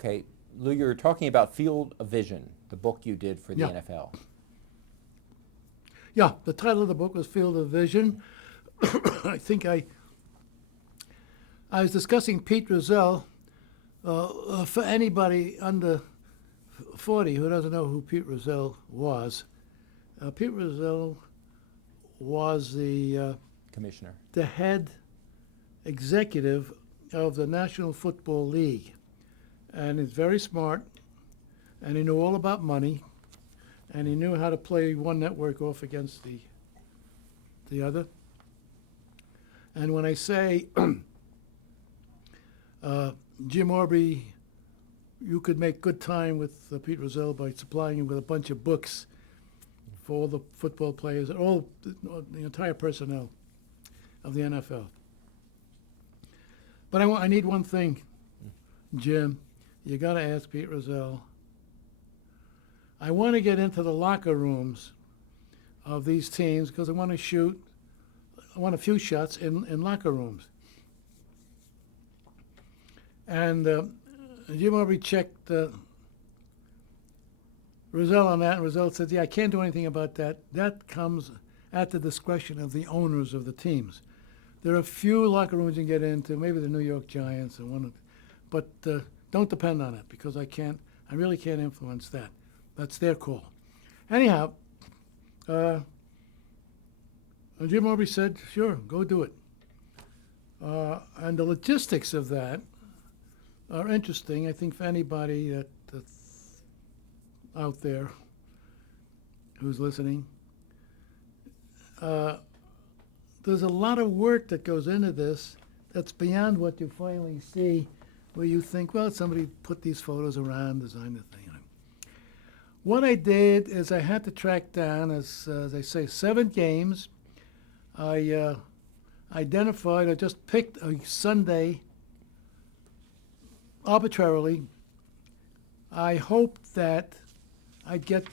Okay, Lou, you're talking about Field of Vision, the book you did for the Yeah. NFL. Yeah, the title of the book was Field of Vision. I think I was discussing Pete Rozelle. For anybody under 40 who doesn't know who Pete Rozelle was, Pete Rozelle was Commissioner. the head executive of the National Football League. And he's very smart, and he knew all about money, and he knew how to play one network off against the other. And when I say Jim Aubrey, you could make good time with Pete Rozelle by supplying him with a bunch of books for all the football players, all the entire personnel of the NFL. But I need one thing, Jim. You got to ask Pete Rozelle. I want to get into the locker rooms of these teams because I want a few shots in locker rooms. And Jim Aubrey checked Rozelle on that, and Rozelle said, yeah, I can't do anything about that. That comes at the discretion of the owners of the teams. There are a few locker rooms you can get into, maybe the New York Giants, but don't depend on it because I really can't influence that. That's their call. Anyhow, Jim Aubrey said, sure, go do it. And the logistics of that are interesting, I think, for anybody that's out there who's listening. There's a lot of work that goes into this that's beyond what you finally see, where you think, well, somebody put these photos around, designed the thing. What I did is I had to track down, as they say, 7 games. I just picked a Sunday arbitrarily. I hoped that I'd get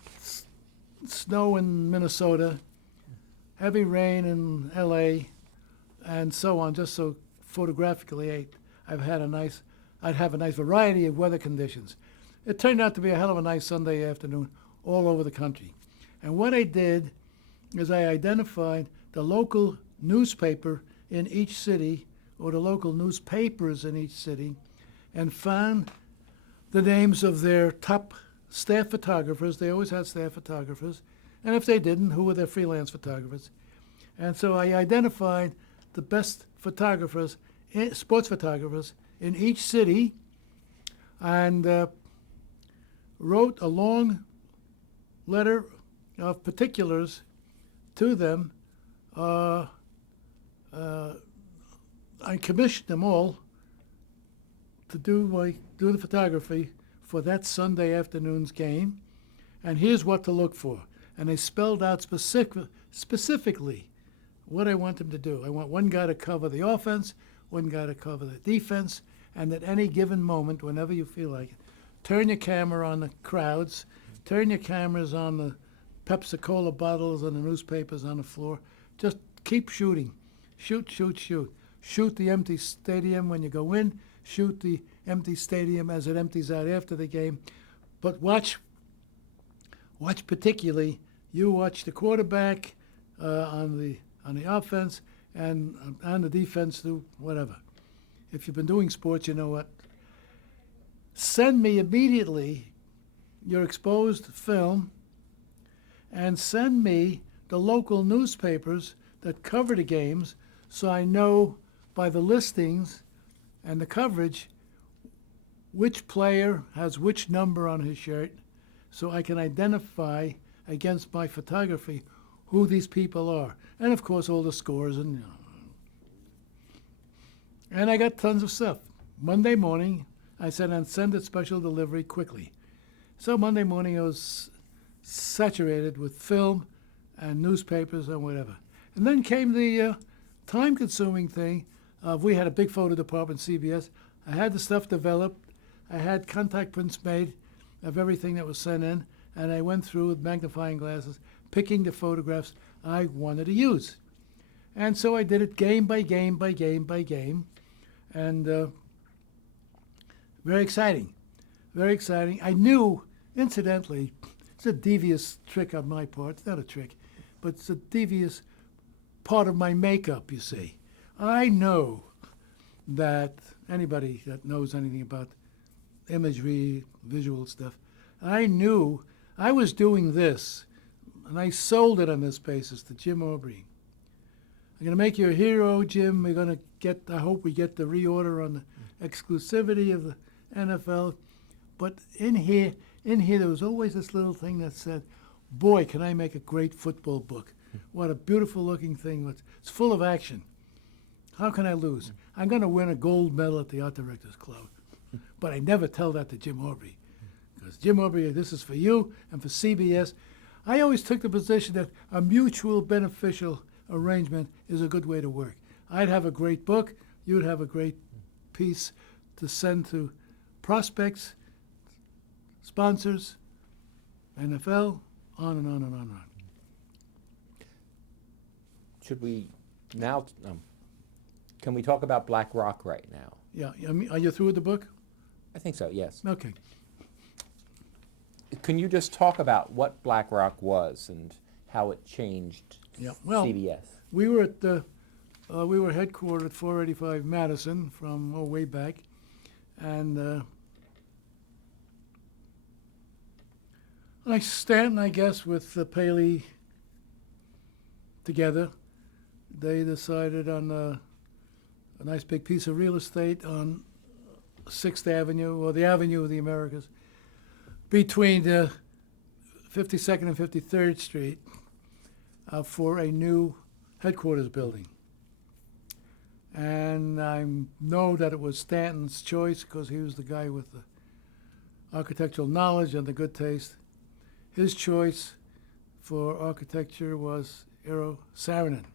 snow in Minnesota, heavy rain in LA, and so on, just so photographically I'd have a nice variety of weather conditions. It turned out to be a hell of a nice Sunday afternoon all over the country. And what I did is I identified the local newspaper in each city, or the local newspapers in each city, and found the names of their top staff photographers. They always had staff photographers. And if they didn't, who were their freelance photographers? And so I identified the best photographers, sports photographers, in each city, and wrote a long letter of particulars to them. I commissioned them all to do the photography for that Sunday afternoon's game, and here's what to look for. And they spelled out specifically what I want them to do. I want one guy to cover the offense, one guy to cover the defense, and at any given moment, whenever you feel like it, turn your camera on the crowds, turn your cameras on the Pepsi-Cola bottles and the newspapers on the floor. Just keep shooting. Shoot, shoot, shoot. Shoot the empty stadium when you go in. Shoot the empty stadium as it empties out after the game. But watch particularly, you watch the quarterback on the offense and on the defense, do whatever. If you've been doing sports, you know what. Send me immediately your exposed film, and send me the local newspapers that cover the games so I know by the listings and the coverage which player has which number on his shirt, so I can identify against my photography who these people are. And of course all the scores and I got tons of stuff. Monday morning I said, and send it special delivery quickly. So Monday morning I was saturated with film and newspapers and whatever. And then came the time-consuming thing of, we had a big photo department, CBS. I had the stuff developed. I had contact prints made of everything that was sent in, and I went through with magnifying glasses, picking the photographs I wanted to use. And so I did it game by game by game by game, and very exciting. very exciting. I knew, incidentally, it's a devious trick on my part. It's not a trick, but it's a devious part of my makeup, you see. I know that anybody that knows anything about imagery, visual stuff, I knew I was doing this, and I sold it on this basis to Jim Aubrey. I'm going to make you a hero, Jim. We're going to get, I hope we get the reorder on the exclusivity of the NFL. But in here, there was always this little thing that said, boy, can I make a great football book. What a beautiful looking thing. It's full of action. How can I lose? I'm going to win a gold medal at the Art Directors Club. But I never tell that to Jim Aubrey. Because Jim Aubrey, this is for you and for CBS. I always took the position that a mutual beneficial arrangement is a good way to work. I'd have a great book. You'd have a great piece to send to prospects, sponsors, NFL, on and on and on and on. Should we now, can we talk about Black Rock right now? Yeah, I mean, are you through with the book? I think so, yes. Okay. Can you just talk about what Black Rock was and how it changed Yeah. Well, CBS? we were at the, we were headquartered at 485 Madison from way back, and Stanton, I guess, with Paley together, they decided on a nice big piece of real estate on 6th Avenue, or the Avenue of the Americas, between 52nd and 53rd Street, for a new headquarters building. And I know that it was Stanton's choice because he was the guy with the architectural knowledge and the good taste. His choice for architecture was Eero Saarinen.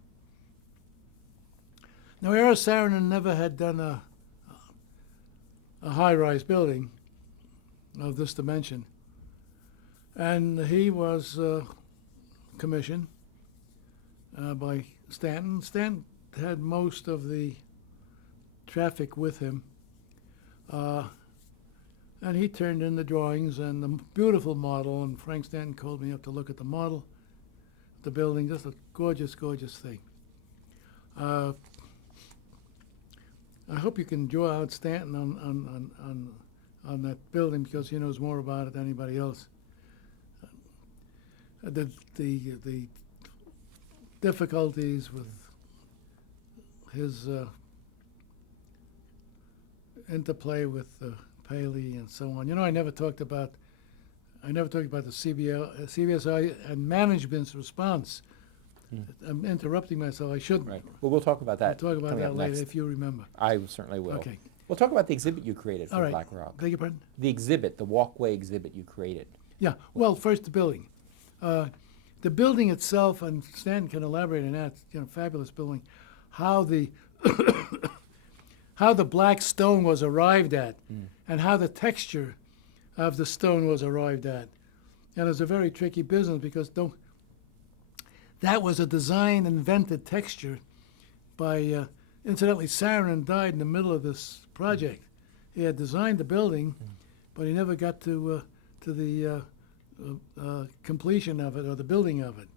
Now, Eero Saarinen never had done a high-rise building of this dimension. And he was commissioned by Stanton. Stanton had most of the traffic with him. And he turned in the drawings and the beautiful model, and Frank Stanton called me up to look at the model, the building, just a gorgeous, gorgeous thing. I hope you can draw out Stanton on that building because he knows more about it than anybody else. The difficulties with his interplay with Paley and so on. You know, I never talked about the CBSI and management's response. I'm interrupting myself. I shouldn't. Right. Well, we'll talk about that. We'll talk about coming that up later next. if you remember. I certainly will. Okay. We'll talk about the exhibit you created for All right. Black Rock. Beg your pardon? The exhibit, the walkway exhibit you created. Yeah. Well, first the building. The building itself, and Stan can elaborate on that. You know, fabulous building. How the how the black stone was arrived at, and how the texture of the stone was arrived at, and it's a very tricky business because that was a design invented texture by. Incidentally, Saarinen died in the middle of this project. He had designed the building, but he never got to the completion of it or the building of it.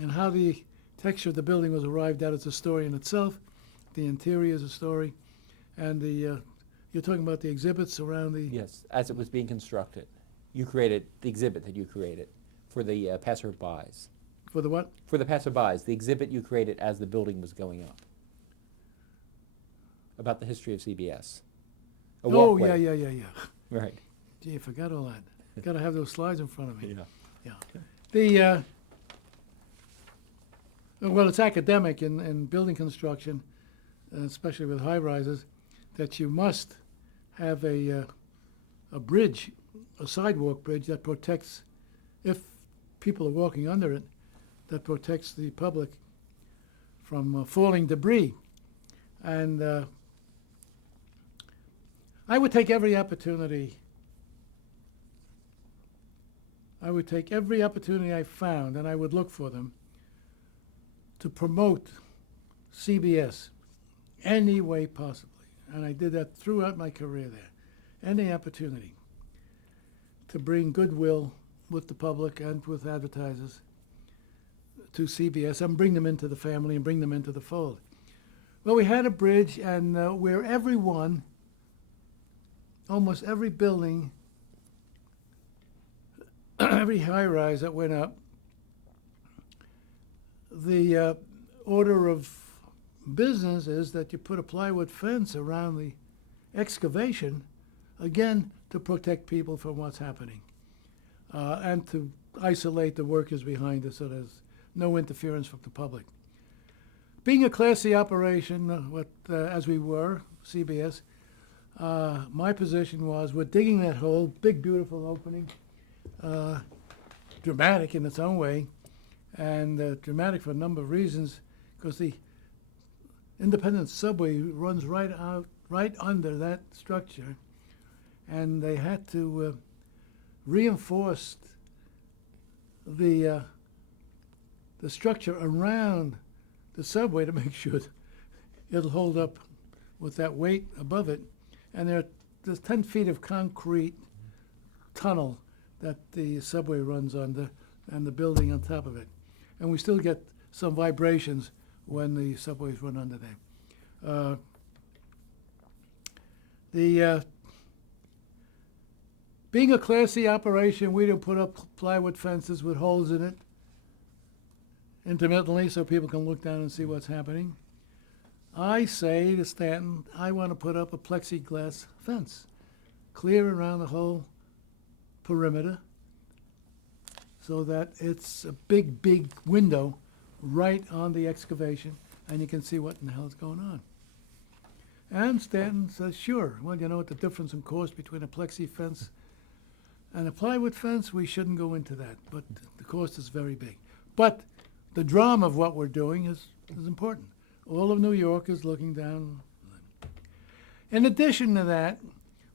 And how the texture of the building was arrived at is a story in itself. The interior is a story, and you're talking about the exhibits around the. Yes, as it was being constructed. You created the exhibit that you created for the passerbys. For the what? For the passerbys, the exhibit you created as the building was going up. About the history of CBS. A Oh, walkway. yeah. Right. Gee, I forgot all that. Got to have those slides in front of me. Yeah. The well, it's academic in building construction, especially with high rises, that you must have a bridge, a sidewalk bridge that protects, if people are walking under it, that protects the public from falling debris. And I would take every opportunity. I would take every opportunity I found, and I would look for them, to promote CBS any way possibly. And I did that throughout my career there. any opportunity to bring goodwill with the public and with advertisers to CBS and bring them into the family and bring them into the fold. Well, we had a bridge, and where everyone, almost every building, every high-rise that went up, the order of business is that you put a plywood fence around the excavation, again, to protect people from what's happening, and to isolate the workers behind it so there's no interference from the public. Being a Class C operation, as we were, CBS, my position was we're digging that hole, big, beautiful opening, dramatic in its own way, and dramatic for a number of reasons, because the independent subway runs right under that structure, and they had to reinforce the structure around the subway to make sure it'll hold up with that weight above it. And there's 10 feet of concrete tunnel that the subway runs under, and the building on top of it. And we still get some vibrations when the subways run under there. Being a Class C operation, we don't put up plywood fences with holes in it intermittently so people can look down and see what's happening. I say to Stanton, I want to put up a plexiglass fence, clear around the whole perimeter, so that it's a big, big window right on the excavation, and you can see what in the hell is going on. And Stanton says, sure. Well, you know what the difference in cost between a plexi fence and a plywood fence? We shouldn't go into that, but the cost is very big. But the drama of what we're doing is important. All of New York is looking down. In addition to that,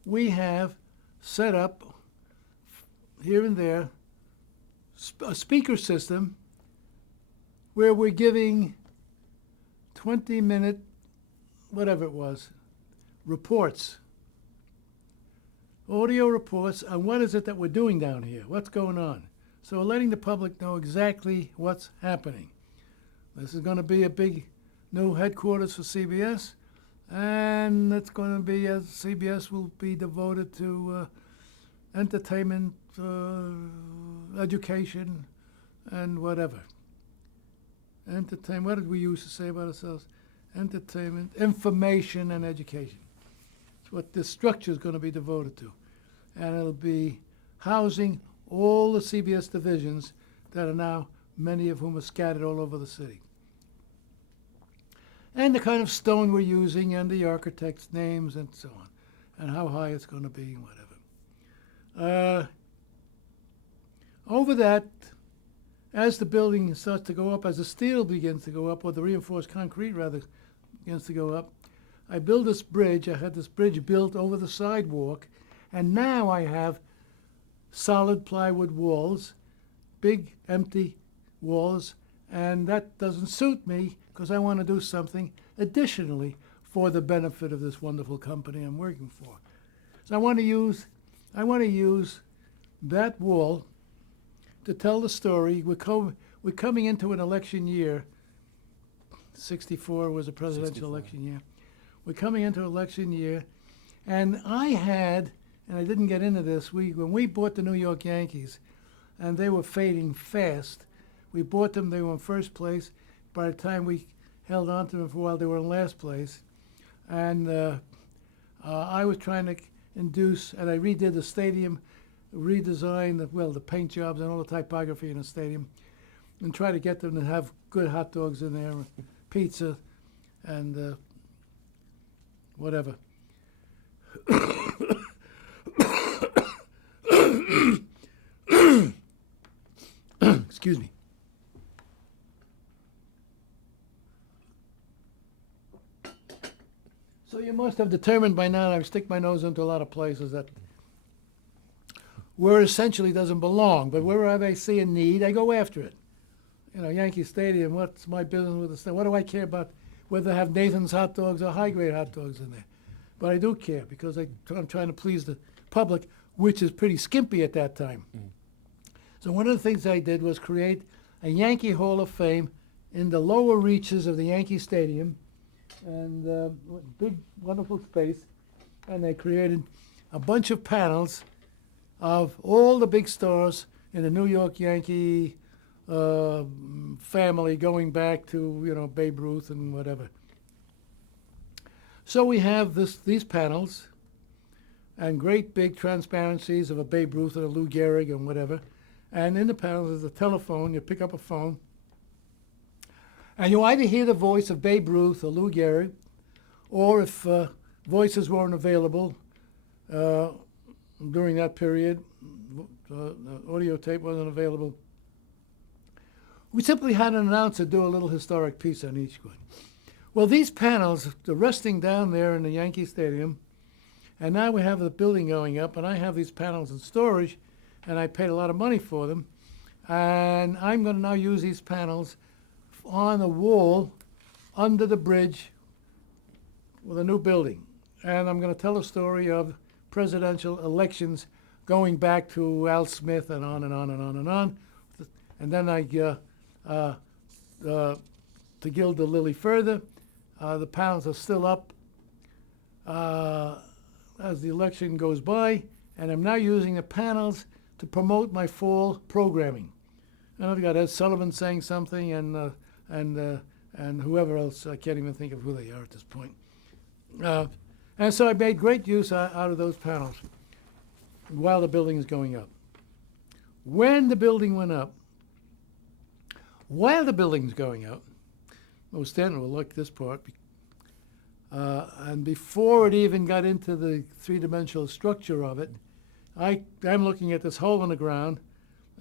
we have set up here and there a speaker system where we're giving 20-minute, whatever it was, reports, audio reports on what is it that we're doing down here, what's going on. So we're letting the public know exactly what's happening. This is going to be a big new headquarters for CBS, and it's going to be, as CBS will be devoted to entertainment, education, and whatever. What did we used to say about ourselves? Entertainment, information, and education. It's what this structure is going to be devoted to. And it'll be housing all the CBS divisions that are now, many of whom are scattered all over the city. And the kind of stone we're using, and the architects' names, and so on, and how high it's going to be, and whatever. Over that, as the building starts to go up, as the steel begins to go up, or the reinforced concrete, rather, begins to go up, I build this bridge. I had this bridge built over the sidewalk, and now I have solid plywood walls, big empty walls, and that doesn't suit me because I want to do something additionally for the benefit of this wonderful company I'm working for. So I want to use that wall to tell the story. We're coming into an election year. 64 was a presidential 64. election year. We're coming into election year, and I didn't get into this, when we bought the New York Yankees, and they were fading fast, we bought them, they were in first place. By the time we held on to them for a while, they were in last place. And I was trying to induce, and I redid the stadium, redesigned the paint jobs and all the typography in the stadium, and try to get them to have good hot dogs in there, pizza, and whatever. Excuse me. So you must have determined by now, I stick my nose into a lot of places that where essentially doesn't belong, but wherever I see a need, I go after it. You know, Yankee Stadium, what's my business with the stadium? What do I care about whether they have Nathan's hot dogs or high-grade hot dogs in there? but I do care because I'm trying to please the public, which is pretty skimpy at that time. So one of the things I did was create a Yankee Hall of Fame in the lower reaches of the Yankee Stadium, and big, wonderful space. And they created a bunch of panels of all the big stars in the New York Yankee family, going back to Babe Ruth and whatever. So we have these panels and great big transparencies of a Babe Ruth and a Lou Gehrig and whatever. And in the panels is a telephone. You pick up a phone, and you either hear the voice of Babe Ruth or Lou Gehrig, or if voices weren't available during that period, audio tape wasn't available, we simply had an announcer do a little historic piece on each one. Well, these panels are resting down there in the Yankee Stadium, and now we have the building going up, and I have these panels in storage, and I paid a lot of money for them, and I'm going to now use these panels on the wall under the bridge with a new building. And I'm going to tell a story of presidential elections going back to Al Smith and on and on and on and on. And then to gild the lily further, the panels are still up as the election goes by, and I'm now using the panels to promote my fall programming. And I've got Ed Sullivan saying something, and whoever else. I can't even think of who they are at this point. And so I made great use out of those panels while the building is going up. When the building went up, while the building's going up, Stanton will like this part, and before it even got into the three-dimensional structure of it, I'm looking at this hole in the ground,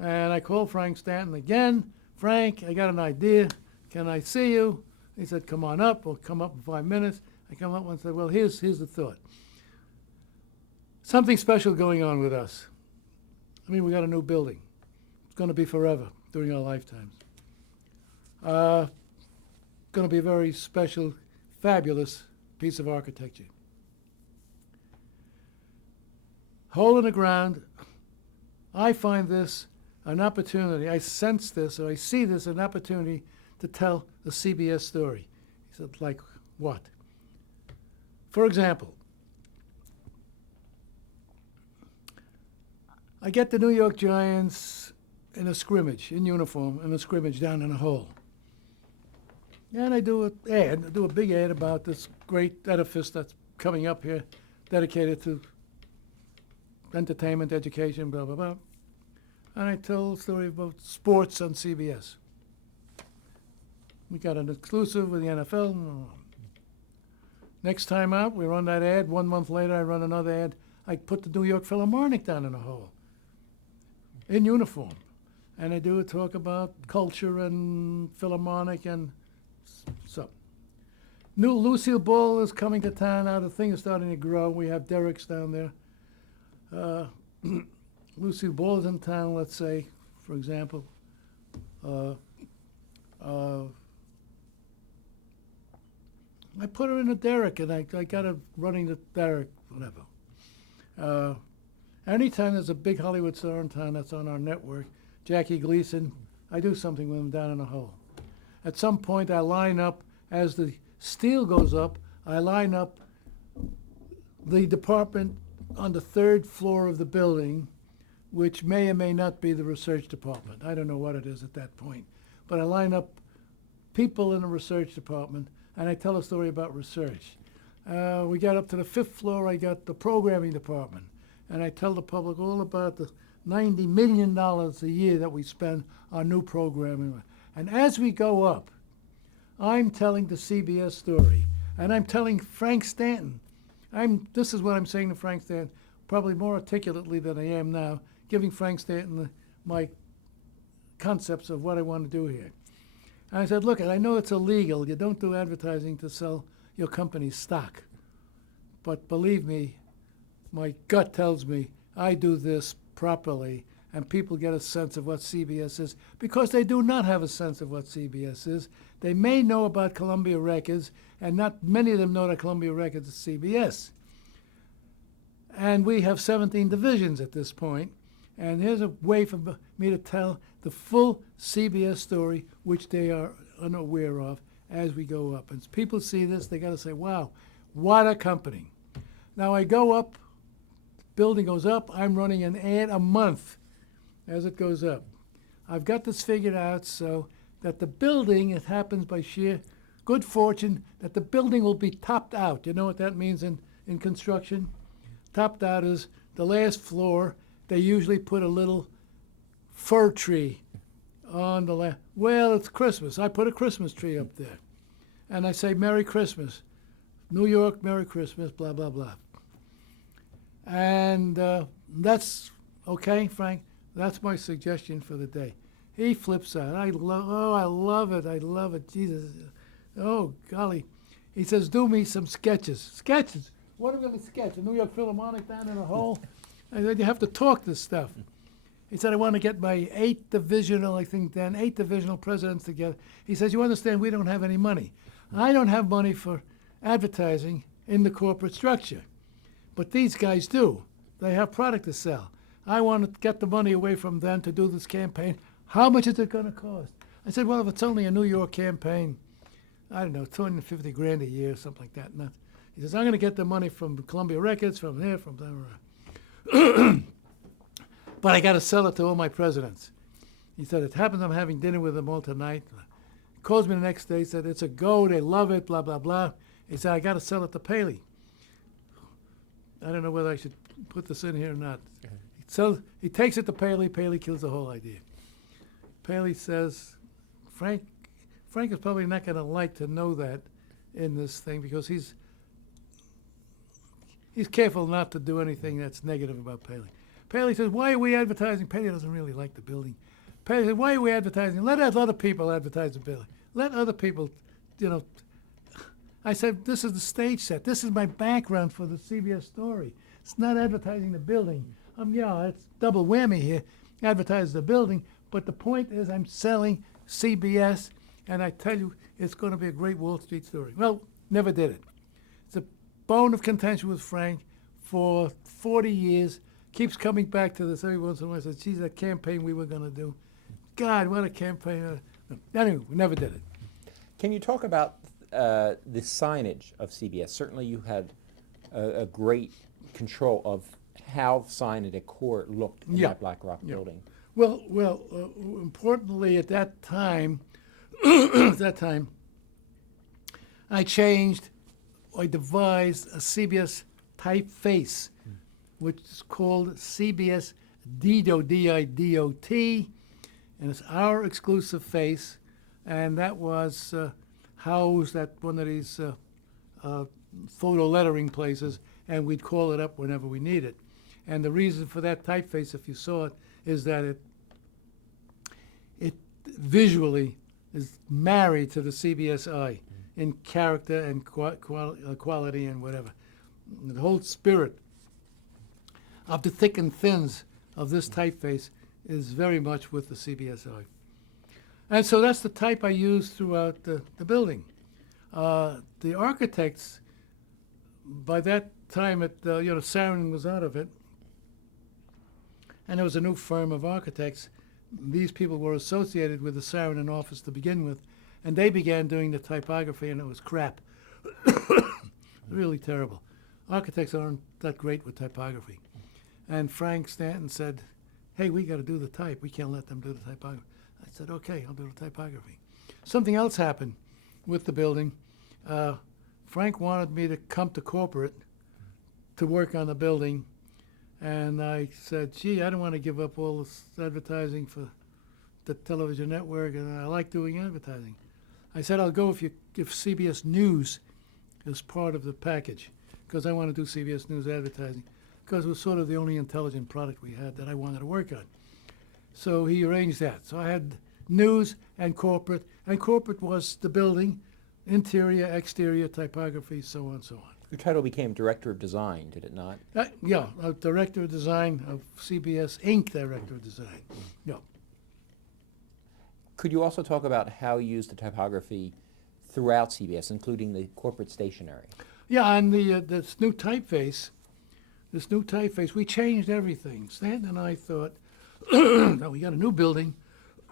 and I called Frank Stanton again. Frank, I got an idea. Can I see you? He said, come on up. We'll come up in 5 minutes. I come up and said, well, here's the thought. Something special going on with us. I mean, we got a new building. It's going to be forever during our lifetimes. Going to be a very special, fabulous piece of architecture. Hole in the ground. I find this an opportunity. I sense this, or I see this an opportunity to tell a CBS story. He said, like what? For example, I get the New York Giants in a scrimmage, in uniform, in a scrimmage down in a hole. And I do a big ad about this great edifice that's coming up here, dedicated to entertainment, education, blah, blah, blah. And I tell a story about sports on CBS. We got an exclusive with the NFL. Next time out, we run that ad. 1 month later, I run another ad. I put the New York Philharmonic down in a hole, in uniform. And I do a talk about culture and Philharmonic and so. New Lucille Ball is coming to town now. The thing is starting to grow. We have Derek's down there. Lucille Ball is in town, let's say, for example. I put her in a Derek, and I got her running the Derek, whatever. Anytime there's a big Hollywood star in town that's on our network, Jackie Gleason, I do something with him down in a hole. At some point, I line up, as the steel goes up, I line up the department on the 3rd floor of the building, which may or may not be the research department. I don't know what it is at that point. But I line up people in the research department, and I tell a story about research. We got up to the 5th floor, I got the programming department, and I tell the public all about the $90 million a year that we spend on new programming. And as we go up, I'm telling the CBS story, and I'm telling Frank Stanton. This is what I'm saying to Frank Stanton, probably more articulately than I am now, giving Frank Stanton my concepts of what I want to do here. And I said, look, I know it's illegal. You don't do advertising to sell your company's stock. But believe me, my gut tells me I do this properly, and people get a sense of what CBS is, because they do not have a sense of what CBS is. They may know about Columbia Records, and not many of them know that Columbia Records is CBS. And we have 17 divisions at this point. And here's a way for me to tell the full CBS story, which they are unaware of as we go up. And people see this, they got to say, wow, what a company. Now I go up, building goes up, I'm running an ad a month as it goes up. I've got this figured out so that the building, it happens by sheer good fortune, that the building will be topped out. You know what that means in construction? Topped out is the last floor. They usually put a little fir tree on the last. Well, it's Christmas. I put a Christmas tree up there. And I say, Merry Christmas. New York, Merry Christmas, blah, blah, blah. And that's okay, Frank. That's my suggestion for the day. He flips out. I love it. I love it. Jesus. Oh, golly. He says, do me some sketches. Sketches? What am I going to sketch? A New York Philharmonic down in a hole? I said, you have to talk this stuff. He said, I want to get my 8 divisional presidents together. He says, you understand, we don't have any money. I don't have money for advertising in the corporate structure. But these guys do. They have product to sell. I want to get the money away from them to do this campaign. How much is it going to cost? I said, well, if it's only a New York campaign, I don't know, $250,000 a year, something like that. And he says, I'm going to get the money from Columbia Records, from there, from there. But I got to sell it to all my presidents. He said, it happens I'm having dinner with them all tonight. He calls me the next day, said, it's a go, they love it, blah, blah, blah. He said, I got to sell it to Paley. I don't know whether I should put this in here or not. So he takes it to Paley. Paley kills the whole idea. Paley says, Frank is probably not going to like to know that in this thing because he's careful not to do anything that's negative about Paley. Paley says, why are we advertising? Paley doesn't really like the building. Paley says, why are we advertising? Let other people advertise the building. Let other people, I said, this is the stage set. This is my background for the CBS story. It's not advertising the building. It's double whammy here, advertise the building, but the point is I'm selling CBS, and I tell you, it's going to be a great Wall Street story. Well, never did it. It's a bone of contention with Frank for 40 years, keeps coming back to this every once in a while. I said, geez, that campaign we were going to do. God, what a campaign. Anyway, we never did it. Can you talk about the signage of CBS? Certainly you had a great control of how sign and decor looked in that Black Rock building. Well, importantly at that time, I devised a CBS typeface, which is called CBS Didot, D-I-D-O-T, and it's our exclusive face, and that was housed at one of these photo lettering places, and we'd call it up whenever we need it. And the reason for that typeface, if you saw it, is that it visually is married to the CBS eye in character and quality and whatever. The whole spirit of the thick and thins of this typeface is very much with the CBS eye. And so that's the type I use throughout the building. The architects, by that time, Sarin was out of it, and there was a new firm of architects. These people were associated with the Sarin office to begin with, and they began doing the typography, and it was crap. Really terrible. Architects aren't that great with typography. And Frank Stanton said, hey, we got to do the type. We can't let them do the typography. I said, okay, I'll do the typography. Something else happened with the building. Frank wanted me to come to corporate to work on the building, and I said, gee, I don't want to give up all this advertising for the television network, and I like doing advertising. I said, I'll go if CBS News is part of the package, because I want to do CBS News advertising, because it was sort of the only intelligent product we had that I wanted to work on. So he arranged that. So I had news and corporate was the building, interior, exterior, typography, so on and so on. Your title became Director of Design, did it not? Director of Design of CBS Inc., Director of Design. Yeah. Could you also talk about how you used the typography throughout CBS, including the corporate stationery? Yeah, and this new typeface this new typeface, we changed everything. Stanton and I thought, no, we got a new building.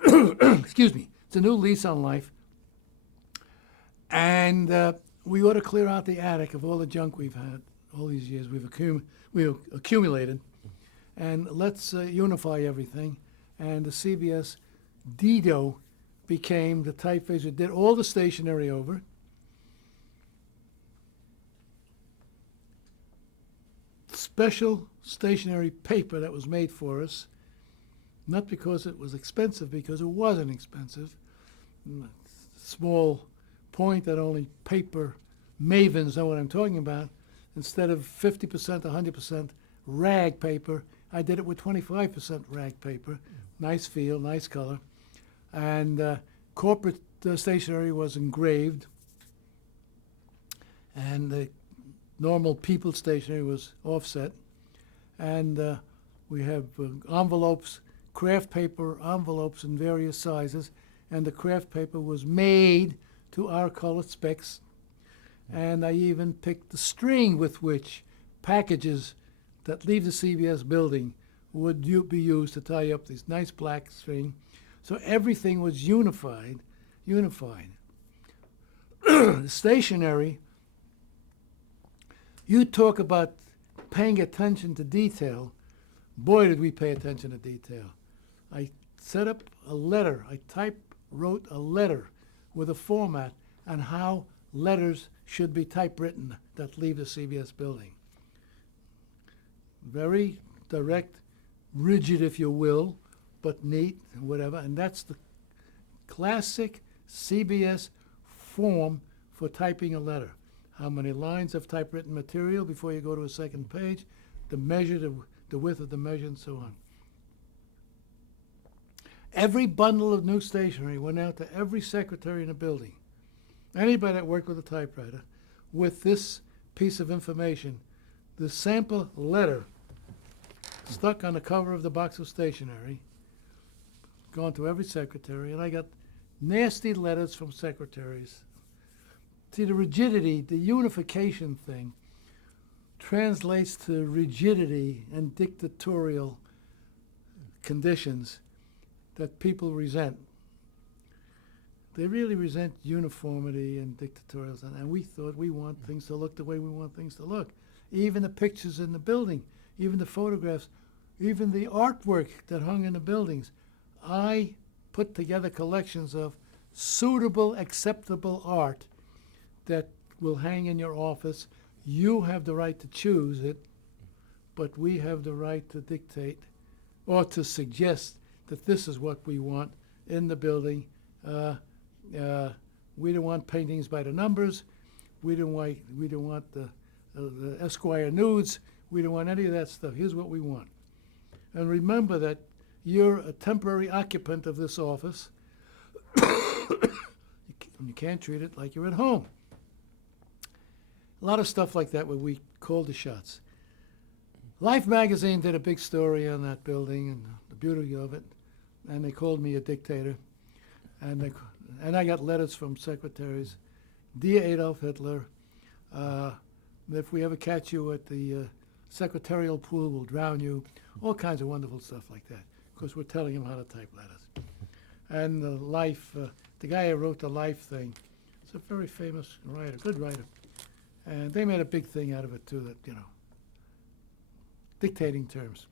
Excuse me. It's a new lease on life. And we ought to clear out the attic of all the junk we've had all these years we've accumulated. And let's unify everything. And the CBS Dido became the typeface. It did all the stationery over. Special stationery paper that was made for us, not because it was expensive, because it wasn't expensive. Small point that only paper mavens know what I'm talking about. Instead of 50%, 100% rag paper, I did it with 25% rag paper. Nice feel, nice color. And corporate stationery was engraved. And the normal people stationery was offset. And we have envelopes, craft paper envelopes in various sizes. And the craft paper was made to our color specs. And I even picked the string with which packages that leave the CBS building would be used to tie up this nice black string. So everything was unified. The stationery, you talk about paying attention to detail. Boy, did we pay attention to detail. I set up a letter. I wrote a letter with a format on how letters should be typewritten that leave the CBS building. Very direct, rigid, if you will, but neat and whatever. And that's the classic CBS form for typing a letter. How many lines of typewritten material before you go to a second page, the measure, the width of the measure, and so on. Every bundle of new stationery went out to every secretary in the building. Anybody that worked with a typewriter, with this piece of information, the sample letter stuck on the cover of the box of stationery, gone to every secretary, and I got nasty letters from secretaries. See, the rigidity, the unification thing, translates to rigidity and dictatorial conditions that people resent. They really resent uniformity and dictatorialism, and we thought we want things to look the way we want things to look. Even the pictures in the building, even the photographs, even the artwork that hung in the buildings. I put together collections of suitable, acceptable art that will hang in your office. You have the right to choose it, but we have the right to dictate or to suggest that this is what we want in the building. We don't want paintings by the numbers. We don't want the Esquire nudes. We don't want any of that stuff. Here's what we want. And remember that you're a temporary occupant of this office. You can't treat it like you're at home. A lot of stuff like that where we called the shots. Life magazine did a big story on that building and the beauty of it, and they called me a dictator. And I got letters from secretaries. Dear Adolf Hitler, if we ever catch you at the secretarial pool, we'll drown you. All kinds of wonderful stuff like that, because we're telling them how to type letters. And the Life, the guy who wrote the Life thing, is a very famous writer, good writer. And they made a big thing out of it too, that, dictating terms.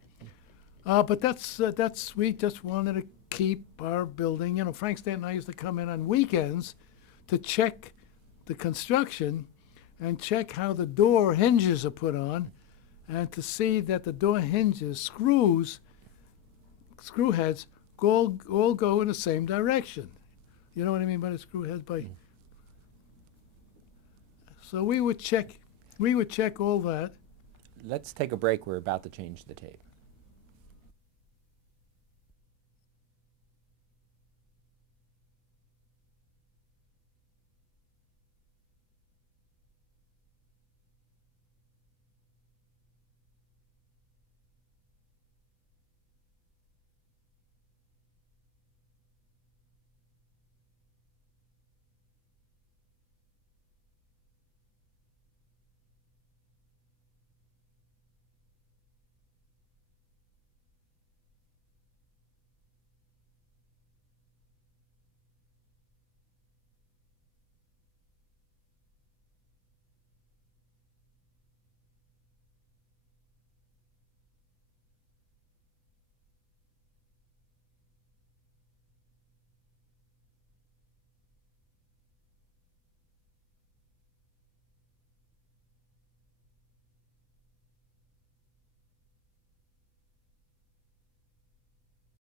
But that's we just wanted to keep our building. Frank Stanton and I used to come in on weekends to check the construction and check how the door hinges are put on, and to see that the door hinges, screw heads, all go in the same direction. You know what I mean by the screw heads? So we would check all that. Let's take a break. We're about to change the tape.